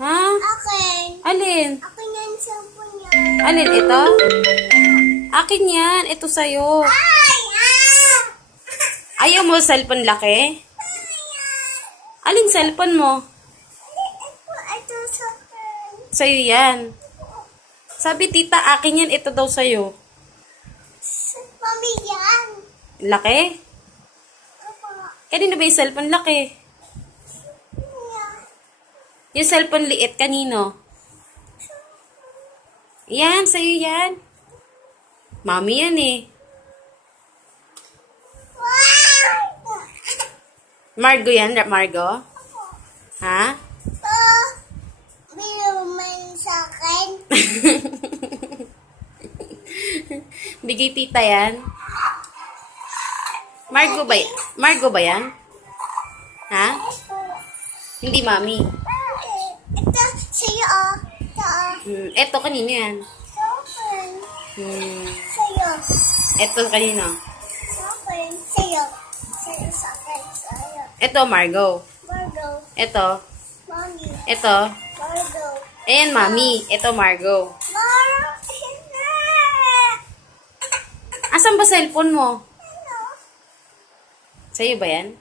Ha? Akin. Alin? Akin yan cellphone niya. Alin ito? Akin yan. Ito sa'yo. Ay! Ah! Ayaw mo cellphone laki? Alin cellphone mo? Ito cellphone. Sa'yo yan. Sabi tita, akin yan. Ito daw sa'yo. Mami yan. Laki? Opo. Kanino ba yung cellphone laki? Yan. Yung cellphone liit, kanino? Yan, sa'yo yan. Mami yan eh. Wow! Margo yan, Margo? Ha? Binuman sa akin. Bigay tita yan. Margo ba, Margo ba yan? Ha? Hindi mami. Ito sa'yo oh. Ito Eto, kanino yan? cellphone. Sa'yo. Eto, kanino? Cellphone. Sa'yo. Sa'yo sa akin. Sa'yo. Eto, Margo. Margo. Eto. Mommy. Eto. Margo. Ayan, mami. Eto, Margo. Asan ba cellphone mo? Ano? Sa'yo ba yan?